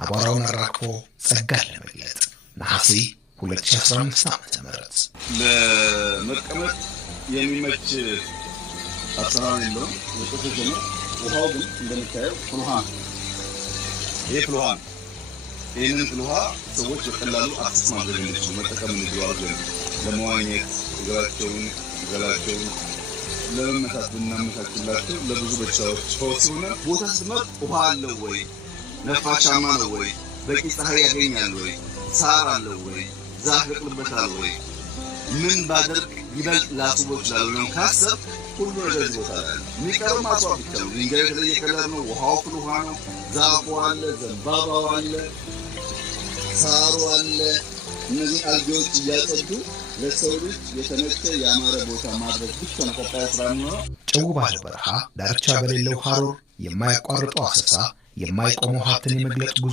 አቧራውን አራክፎ ጸጋን ለመግለጥ ነሐሴ 2015 ዓ.ም ለመቀመጥ የሚመች አሰራር የለውም። የቆሸሸ ነው። ውሃው ግን እንደምታየው ፍልውሃ ይሄ ፍልውሃ ይህንን ፍልውሃ ሰዎች በቀላሉ አክሰስ ማድረግ እንዲችሉ መጠቀም እንዲችሉ አድርገን ለመዋኘት እግራቸውን ገላቸውን ለመመታት ብናመቻችላቸው ለብዙ በሽታዎች ፈውስ ይሆናል። ቦታ ስትመጥ ውሃ አለው ወይ? ነፋሻማ ነው ወይ? በቂ ፀሐይ ያገኛል ወይ? ሳር አለው ወይ? ዛፍ ይበቅልበታል ወይ? ምን ባደርግ ይበልጥ ላስቦች ላሉን ካሰብ ሁሉ ነገር ይወጣል። የሚቀረው ማስዋብ ብቻ ነው። ድንጋዩ የተለየ ከለር ነው። ውሃው ፍልውሃ ነው። ዛፉ አለ፣ ዘንባባው አለ፣ ሳሩ አለ። እነዚህ አልጌዎች እያጸዱ ለሰው ልጅ የተመቸ ያማረ ቦታ ማድረግ ብቻ ነው ቀጣይ ስራ የሚሆነው። ጭው ባለ በረሃ ዳርቻ በሌለው ሐሩር የማያቋርጠው አሰሳ የማይቆመው ሀብትን የመግለጥ ጉዞ